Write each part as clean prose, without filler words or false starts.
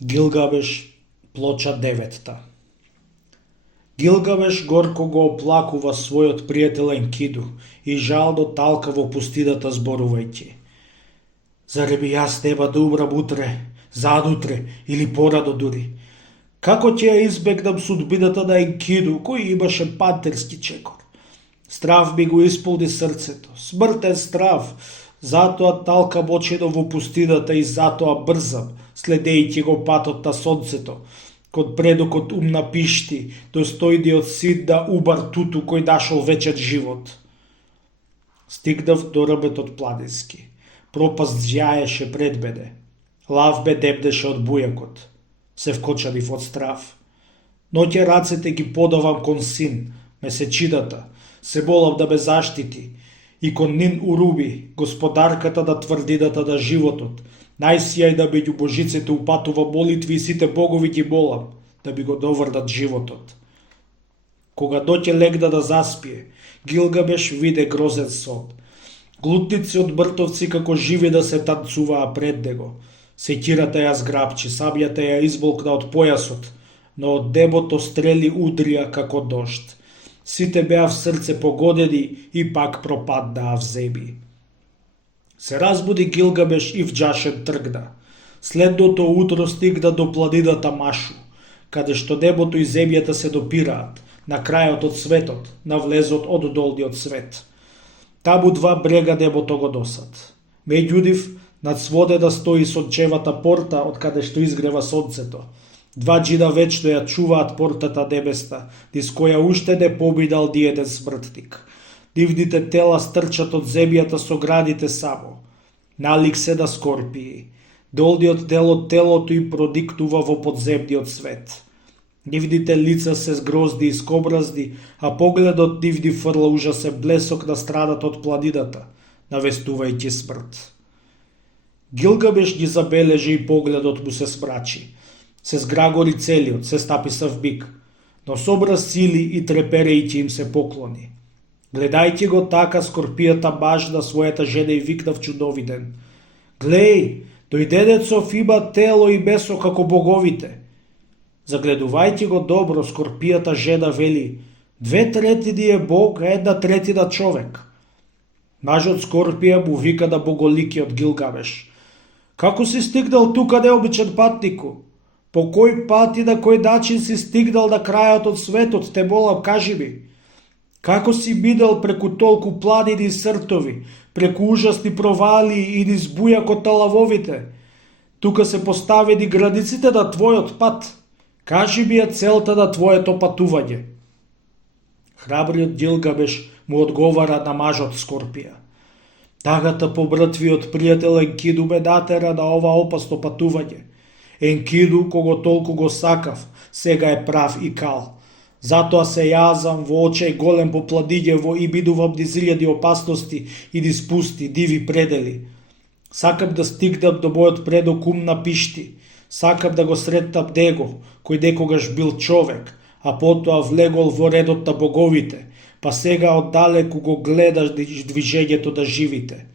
Гилгавеш, плоча 9. Гилгавеш горко го оплакува својот пријател Енкиду и жално талка во пустината зборувајќи. Заре би јас треба да умрам утре, задутре или порадо дури? Како ќе ја избегнам судбината на Енкиду, кој имаше пантерски чекор? Страв ми го исполни срцето, смртен страв, затоа талкам очено во пустината и затоа брзам, следејќи го патот на сонцето, кон предокот умна пишти, достојниот син на Убар Туту кој нашол вечен живот. Стигнав до рбетот планински. Пропаст зјаеше пред мене. Лав ме дебнеше од бујакот. Се вкочанив од страв. Ноќе рацете ги подавам кон син, месечината, се молам да ме заштити, и кон Нин Уруби, господарката на тврдината на животот, најсјајна меѓу божиците упатува молитви и сите богови ги молам да би го доврдат животот. Кога ноќе легна да заспие, Гилгамеш виде грозен сон. Глутници од мртовци како живи да се танцуваа пред него. Секирата ја зграбчи, сабјата ја изволкна од појасот, но од небото стрели удрија како дожд. Сите беа в срце погодени и пак пропаднаа в земји. Се разбуди Гилгамеш и вџашен тргна. Следното утро стигна до планината Машу, каде што небото и земјата се допираат, на крајот од светот, на влезот од долниот свет. Таму два брега небото го носат. Меѓу над сводена стои сончевата порта од каде што изгрева сонцето. Два джина вечно ја чуваат портата небесна, низ која уште не поминал ни еден смртник. Нивните тела стрчат од земјата со градите само. Налик се на скорпии. Долниот дел од телото им проникнува во подземниот свет. Нивните лица се згрозни и скобразни, а погледот нивни фрла ужасен блесок на страната од планината, навестувајќи смрт. Гилгамеш ги забележи и погледот му се смрачи. Се зграгори целиот, се стаписа в бик, но собра сили и треперејќи им се поклони. Гледајќи го така, скорпијата мажна својата жена и викна вчудовиден: „Глеј, дојденецов има тело и месо како боговите!“ Загледувајќи го добро, скорпијата жена вели: „2/3 е бог, а 1/3 човек.“ Мажот Скорпија му вика на боголикиот Гилгамеш: „Како си стигнал тука, необичен патнику? По кој пат и на кој начин си стигнал на крајот од светот, те молам, кажи ми. Како си минал преку толку планини и сртови, преку ужасни провалии и низ бујакот на лавовите? Тука се поставени границите на твојот пат. Кажи ми ја целта на твоето патување.“ Храбриот Гилгамеш му одговара на мажот Скорпија: „Тагата по мртвиот пријател Енкиду ме натера на ова опасно патување. Енкиду, кого толку го сакав, сега е прав и кал. Затоа се јазам во очај голем по планињево и бидувам низ илјади опасности и низ пусти, диви предели. Сакам да стигнам до мојот предок умна пишти. Сакам да го сретнам него, кој некогаш бил човек, а потоа влегол во редот на боговите, па сега оддалеку го гледаш движењето на живите.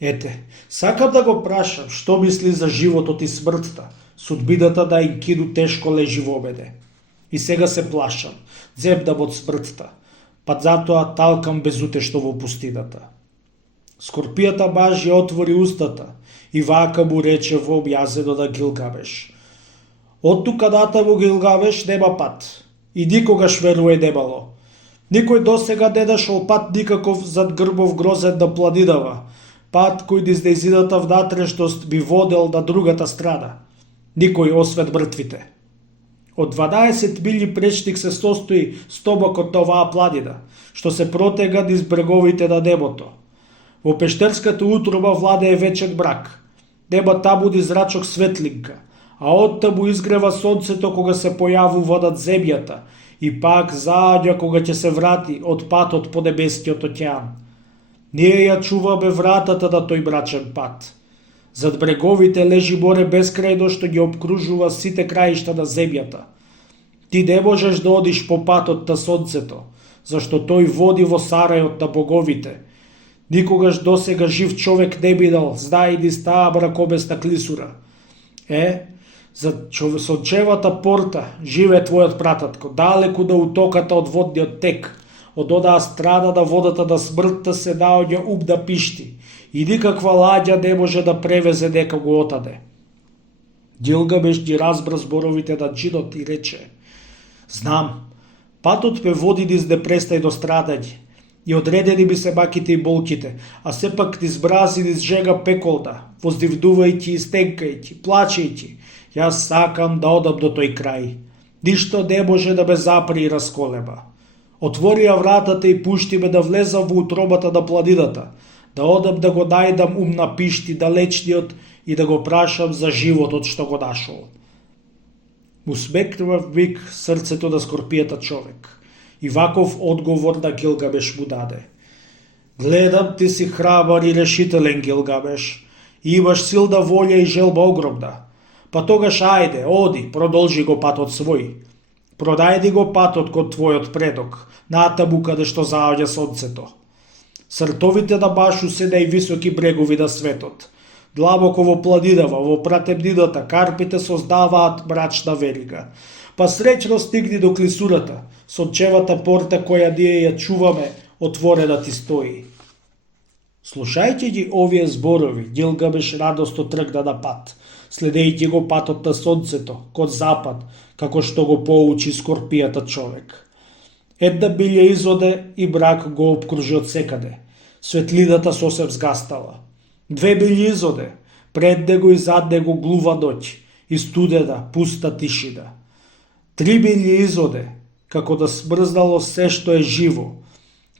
Ете, сакам да го прашам што мисли за животот и смртта. Судбината на Енкиду тешко лежи во мене. И сега се плашам, зебдам од смртта, па затоа талкам безутешно во пустината.“ Скорпијата маж ја отвори устата и вака му рече во објазено на Гилгамеш: „Од тука натаму, Гилгамеш, нема пат. И никогаш, верувај, немало. Никој досега не нашол пат никаков зад грбов грозен на планинава, пат кој низ нејзината внатрешност би водел на другата страна. Никој освен мртвите. Од 12 милји пречник се состои стомакот на оваа планина, што се протега низ бреговите на небото. Во пештерската утроба владее вечен мрак. Нема таму ни зрачок светлинка, а оттаму изгрева сонцето кога се појавува над земјата и пак зааѓа кога ќе се врати од патот по небескиот океан. Ние ја чуваме вратата на тој мрачен пат. Зад бреговите лежи море бескрајно што ги обкружува сите краишта на земјата. Ти не можеш да одиш по патот на сонцето, зашто тој води во сарајот на боговите. Никогаш досега жив човек не минал, знае низ таа мракобесна клисура. За сончевата порта живее твојот прататко, далеку да утоката од водниот тек, од одаа страна да водата да смртта се наоѓа ум да пишти, и никаква ладја не може да превезе дека го отаде. Гилгамеш ги разбра зборовите на џинот и рече: знам, патот ме води низ непрестајно страдање, и одредени ми се маките и болките, а сепак низ мраз и низ жега пеколна, воздивнувајќи и стенкајќи, плачејќи, јас сакам да одам до тој крај. Ништо не може да ме запре и расколеба. Отворија вратата и пушти ме да влезам во утробата на планината, да одам да го најдам ум на пишти далечниот и да го прашам за животот што го нашол. Му смекнува миг срцето на скорпијата човек, и ваков одговор на Гилгамеш му даде: гледам ти си храбар и решителен, Гилгамеш, и имаш силна волја и желба огромна. Па тогаш ајде, оди, продолжи го патот свој. Продајди го патот кон твојот предок, натаму каде што заоѓа сонцето. Сртовите на Башу се највисоки брегови на светот. Длабоко во планинава, во пратемнината, карпите создаваат мрачна верига. Па среќно стигни до клисурата, сончевата порта која ние ја чуваме, отворена ти стои. Слушајќи ги овие зборови, Гилгамеш радосно тргна на пат, следејќи го патот на сонцето, кон запад, како што го поучи скорпијата човек. Една билја изоде и мрак го обкружи од секаде. Светлината сосем згастала. Две билји изоде, пред него и зад него глува ноќ, и студена, пуста тишина. Три билји изоде, како да смрзнало се што е живо.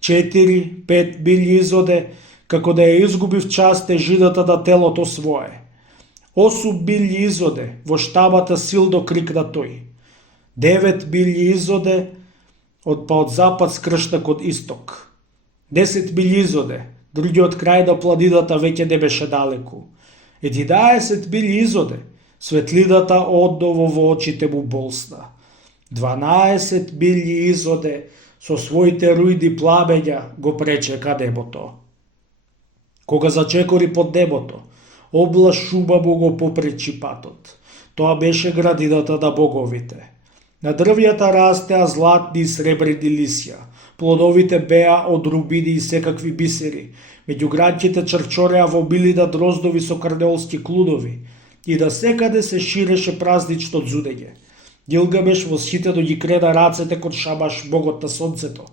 4-5 билји изоде, како да ја изгубив част тежината на телото свое. 8 билји изоде, во штабата силно крикна тој. 9 билји изоде, од запад скршна кон исток. 10 билји изоде, другиот крај на планината веќе не беше далеку. 11 билји изоде, светлината одново во очите му болсна. 12 билји изоде, со своите рујни пламења го пречека небото. Кога зачекори под небото, обла шума му го попречи патот. Тоа беше градината на боговите. На дрвјата растеа златни и сребрени лисја, плодовите беа од рубини и секакви бисери, меѓу гранките чрчореа во билина дроздови со карнеолски клудови, и да секаде се ширеше празнично дзудење. Гилгамеш восхитено ги крена рацете кон Шабаш, богот на сонцето.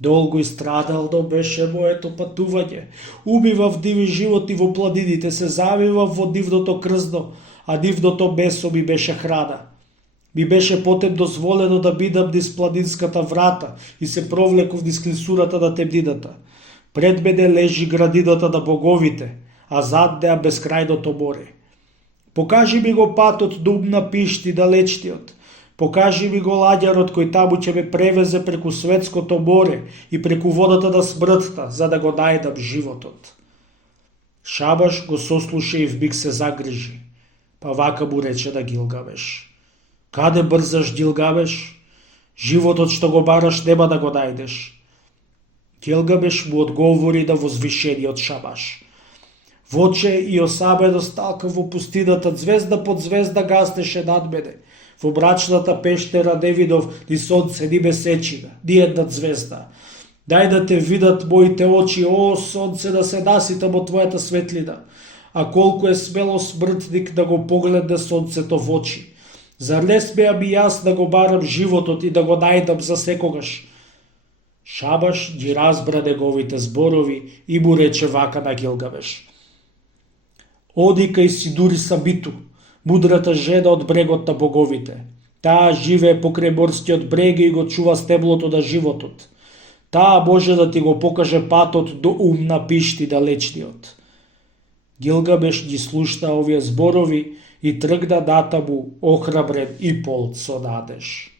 Долго и страдално беше моето патување. Убивав диви животни во планините, се завивав во дивното крзно, а дивното месо ми беше храна. Ми беше потем дозволено да бидам низ планинската врата и се провлеков низ клисурата на темнината. Пред мене лежи градината на боговите, а зад неа бескрајното море. Покажи ми го патот до ум на пишти далечниот. Покажи ми го ладјарот кој таму ќе ме превезе преку светското море и преку водата на смртта, за да го најдам животот. Шабаш го сослуша и в миг се загрижи, па вака му рече на Гилгамеш: каде брзаш, Гилгамеш? Животот што го бараш нема да го најдеш. Гилгамеш му одговори на возвишениот Шабаш: воче и осабено сталка во пустината, звезда под звезда гаснеше над мене. Во мрачната пештера не видов ни сонце, ни месечина, ни една звезда. Дај да те видат моите очи, о сонце, да се наситам од твојата светлина. А колку е смело смртник да го погледне сонцето в очи. Зар не смеам и јас да го барам животот и да го најдам за секогаш? Шабаш ги разбра неговите зборови и му рече вака на Гилгамеш: оди кај Сидури Сабиту, мудрата жена од брегот на боговите. Таа живее покрај морскиот брег и го чува стеблото на животот. Таа може да ти го покаже патот до ум на пишти далечниот. Гилгамеш ги слушна овие зборови и тргна натаму охрабрен и полн со надеж.